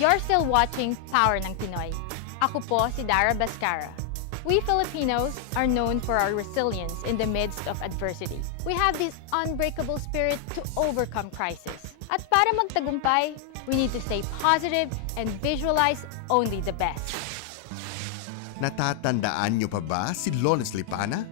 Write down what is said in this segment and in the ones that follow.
You're still watching Power ng Pinoy. Ako po si Dara Bascara. We Filipinos are known for our resilience in the midst of adversity. We have this unbreakable spirit to overcome crisis. At para magtagumpay, we need to stay positive and visualize only the best. Natatandaan niyo pa ba si Lones Lipana?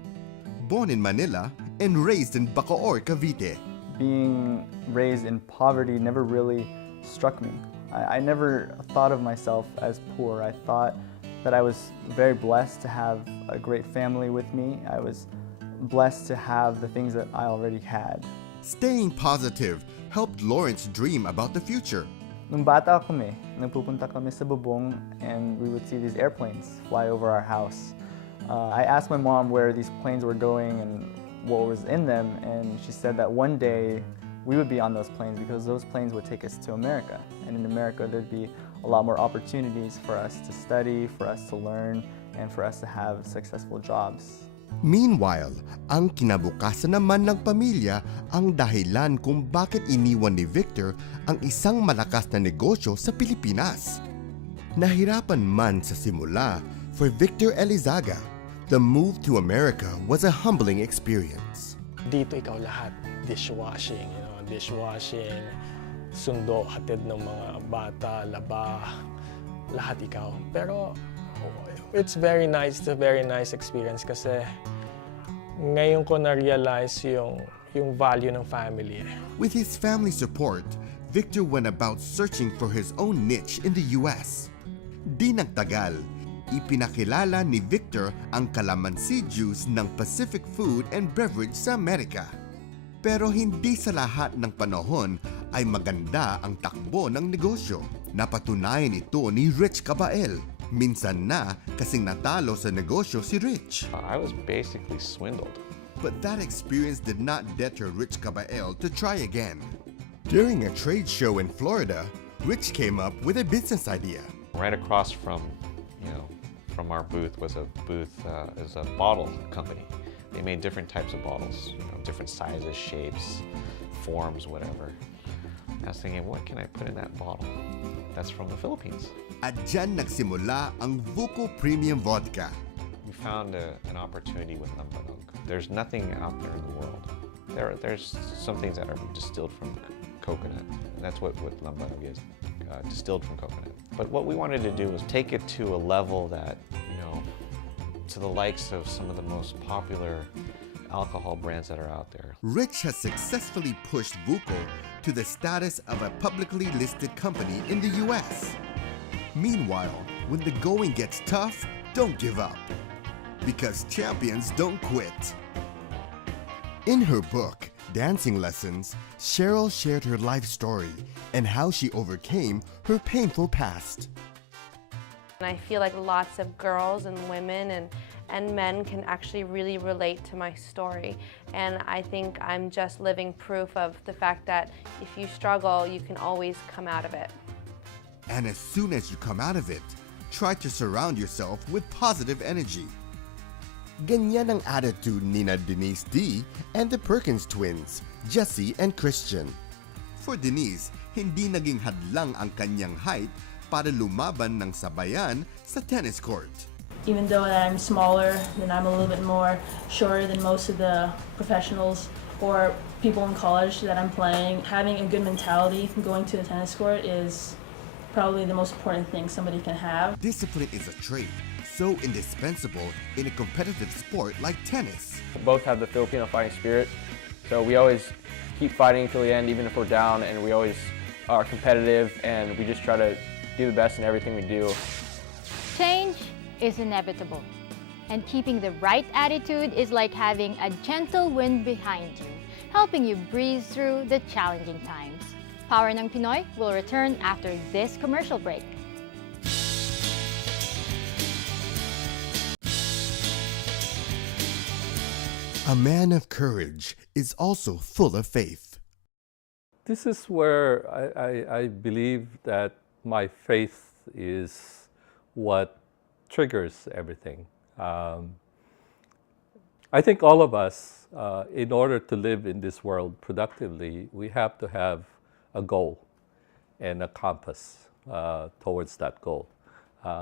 Born in Manila and raised in Bacoor, Cavite. Being raised in poverty never really struck me. I never thought of myself as poor. I thought that I was very blessed to have a great family with me. I was blessed to have the things that I already had. Staying positive helped Lawrence dream about the future. Nung bata kami, nagpupunta kami sa bubong and we would see these airplanes fly over our house. I asked my mom where these planes were going and what was in them, and she said that one day we would be on those planes because those planes would take us to America. And in America, there'd be a lot more opportunities for us to study, for us to learn, and for us to have successful jobs. Meanwhile, ang kinabukasan naman ng pamilya ang dahilan kung bakit iniwan ni Victor ang isang malakas na negosyo sa Pilipinas. Nahirapan man sa simula, for Victor Elizaga, the move to America was a humbling experience. Dito ikaw lahat, dishwashing, dishwashing, sundo, hatid ng mga bata, laba, lahat ikaw. Pero it's a very nice experience kasi ngayon ko na-realize yung value ng family. With his family support, Victor went about searching for his own niche in the US. Di nagtagal, ipinakilala ni Victor ang calamansi juice ng Pacific Food and Beverage sa Amerika. Pero hindi sa lahat ng panahon ay maganda ang takbo ng negosyo. Napatunayan ito ni Rich Cabael. Minsan na kasing natalo sa negosyo si Rich. I was basically swindled. But that experience did not deter Rich Cabael to try again. During a trade show in Florida, Rich came up with a business idea. Right across from our booth was a bottle company. They made different types of bottles, different sizes, shapes, forms, whatever. I was thinking, what can I put in that bottle? That's from the Philippines. At dyan nagsimula ang Vuco Premium Vodka. We found an opportunity with lambanog. There's nothing out there in the world. There's some things that are distilled from coconut, and that's what lambanog is, distilled from coconut. But what we wanted to do was take it to a level that, to the likes of some of the most popular alcohol brands that are out there. Rich has successfully pushed Vuco to the status of a publicly listed company in the US. Meanwhile, when the going gets tough, don't give up. Because champions don't quit. In her book, Dancing Lessons, Cheryl shared her life story and how she overcame her painful past. And I feel like lots of girls and women and men can actually really relate to my story. And I think I'm just living proof of the fact that if you struggle, you can always come out of it. And as soon as you come out of it, try to surround yourself with positive energy. Ganyan ang attitude ni Denise D and the Perkins twins, Jesse and Christian. For Denise, hindi naging hadlang ang kanyang height para lumaban ng sabayan sa tennis court. Even though I'm smaller, then I'm a little bit more shorter than most of the professionals or people in college that I'm playing. Having a good mentality going to the tennis court is probably the most important thing somebody can have. Discipline is a trait so indispensable in a competitive sport like tennis. Both have the Filipino fighting spirit, so we always keep fighting till the end, even if we're down, and we always are competitive, and we just try to do the best in everything we do. Change is inevitable, and keeping the right attitude is like having a gentle wind behind you, helping you breeze through the challenging times. Power ng Pinoy will return after this commercial break. A man of courage is also full of faith. This is where I believe that my faith is what triggers everything. I think all of us, in order to live in this world productively, we have to have a goal and a compass. towards that goal.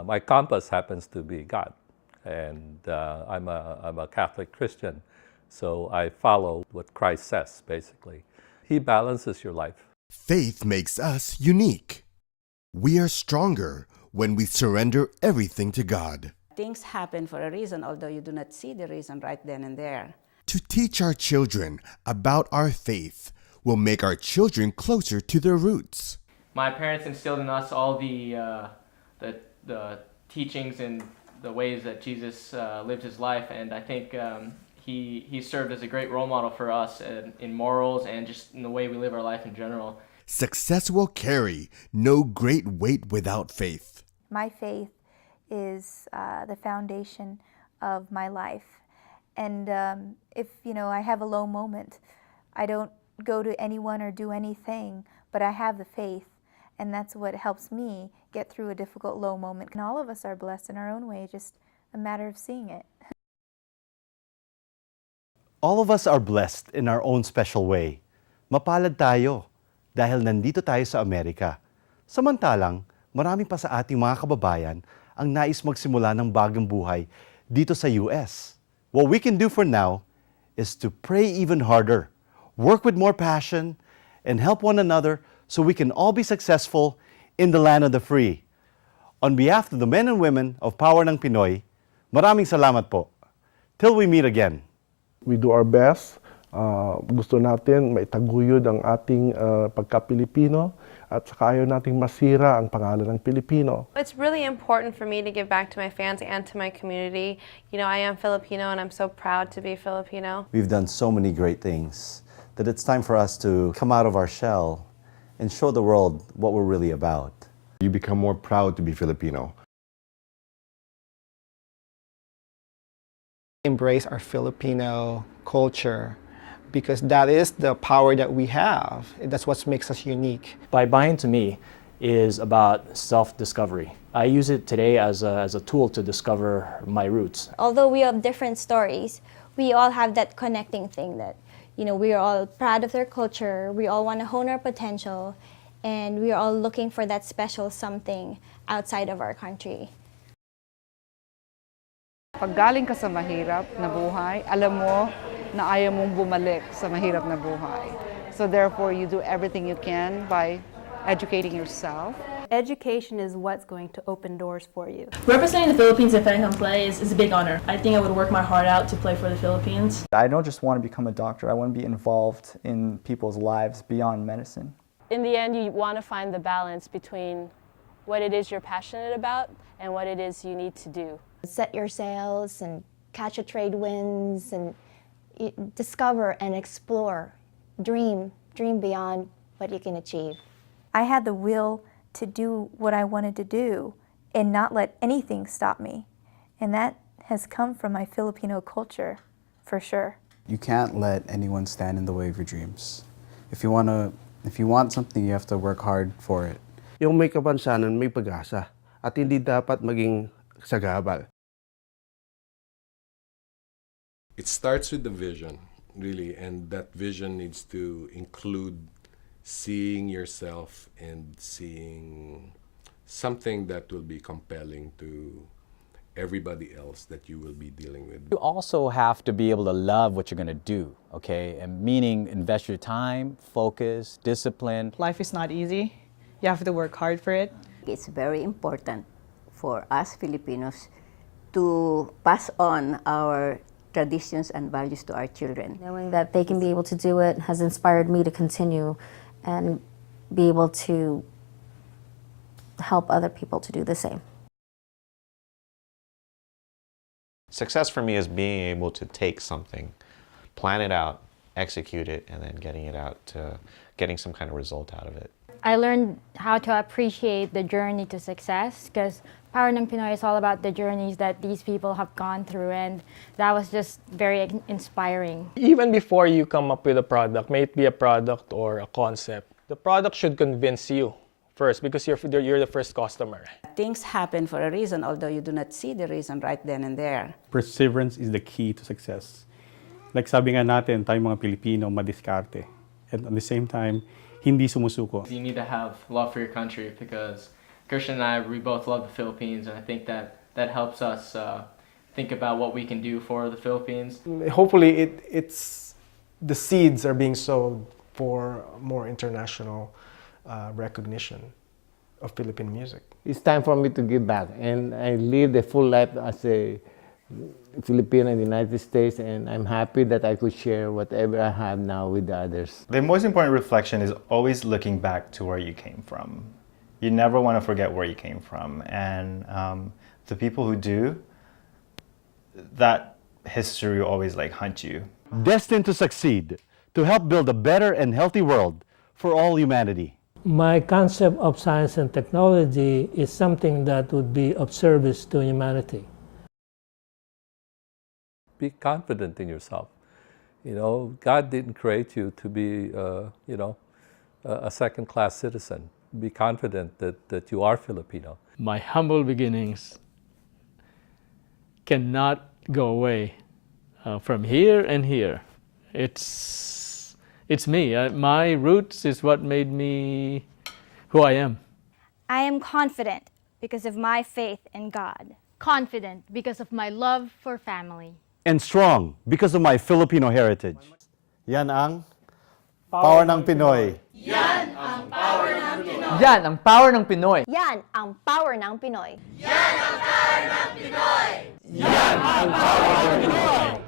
My compass happens to be God, and I'm a Catholic Christian, so I follow what Christ says, basically. He balances your life. Faith makes us unique. We are stronger when we surrender everything to God. Things happen for a reason, although you do not see the reason right then and there. To teach our children about our faith will make our children closer to their roots. My parents instilled in us all the teachings and the ways that Jesus lived his life, and I think he served as a great role model for us in morals and just in the way we live our life in general. Success will carry no great weight without faith. My faith is the foundation of my life. And if, I have a low moment, I don't go to anyone or do anything, but I have the faith. And that's what helps me get through a difficult low moment. And all of us are blessed in our own way, just a matter of seeing it. All of us are blessed in our own special way. Mapalad tayo dahil nandito tayo sa Amerika. Samantalang, marami pa sa ating mga kababayan ang nais magsimula ng bagong buhay dito sa US. What we can do for now is to pray even harder, work with more passion, and help one another so we can all be successful in the land of the free. On behalf of the men and women of Power ng Pinoy, maraming salamat po. Till we meet again. We do our best. Gusto natin maitaguyod ang ating pagka-Pilipino at saka ayaw nating masira ang pangalan ng Pilipino. It's really important for me to give back to my fans and to my community. I am Filipino and I'm so proud to be Filipino. We've done so many great things that it's time for us to come out of our shell and show the world what we're really about. You become more proud to be Filipino. Embrace our Filipino culture, because that is the power that we have. That's what makes us unique. By Buying to me is about self-discovery. I use it today as a tool to discover my roots. Although we have different stories, we all have that connecting thing that, we are all proud of their culture, we all want to hone our potential, and we are all looking for that special something outside of our country. Pag galing ka sa mahirap na buhay, alam mo na ayaw mong bumalik sa mahirap na buhay. So therefore, you do everything you can by educating yourself. Education is what's going to open doors for you. Representing the Philippines at Phantom Play is a big honor. I think I would work my heart out to play for the Philippines. I don't just want to become a doctor. I want to be involved in people's lives beyond medicine. In the end, you want to find the balance between what it is you're passionate about and what it is you need to do. Set your sails and catch a trade winds and discover and explore. Dream beyond what you can achieve. I had the will to do what I wanted to do and not let anything stop me. And that has come from my Filipino culture, for sure. You can't let anyone stand in the way of your dreams. If you want something, you have to work hard for it. Yung may kapansanan, may pag-asa, at hindi dapat maging sagabal. It starts with the vision, really, and that vision needs to include seeing yourself and seeing something that will be compelling to everybody else that you will be dealing with. You also have to be able to love what you're going to do, okay? And meaning invest your time, focus, discipline. Life is not easy. You have to work hard for it. It's very important for us Filipinos to pass on our traditions and values to our children. Knowing that they can be able to do it has inspired me to continue and be able to help other people to do the same. Success for me is being able to take something, plan it out, execute it, and then getting some kind of result out of it. I learned how to appreciate the journey to success, because Power ng Pinoy is all about the journeys that these people have gone through, and that was just very inspiring. Even before you come up with a product, may it be a product or a concept, the product should convince you first, because you're the first customer. Things happen for a reason, although you do not see the reason right then and there. Perseverance is the key to success. Like sabi nga natin, tayong mga Pilipino, madiskarte. And at the same time, hindi sumusuko. You need to have love for your country, because Christian and I, we both love the Philippines, and I think that helps us think about what we can do for the Philippines. Hopefully, it's the seeds are being sowed for more international recognition of Philippine music. It's time for me to give back, and I lived a full life as a Filipino in the United States, and I'm happy that I could share whatever I have now with the others. The most important reflection is always looking back to where you came from. You never want to forget where you came from, and the people who do, that history will always like hunt you. Destined to succeed, to help build a better and healthy world for all humanity. My concept of science and technology is something that would be of service to humanity. Be confident in yourself. You know, God didn't create you to be, a second-class citizen. Be confident that you are Filipino. My humble beginnings cannot go away from here and here. It's me. My roots is what made me who I am. I am confident because of my faith in God. Confident because of my love for family. And strong because of my Filipino heritage. Yan ang power ng Pinoy. Yan ang power ng Pinoy. Yan ang power ng Pinoy. Yan ang power ng Pinoy. Yan ang power ng Pinoy. Yan ang power ng Pinoy.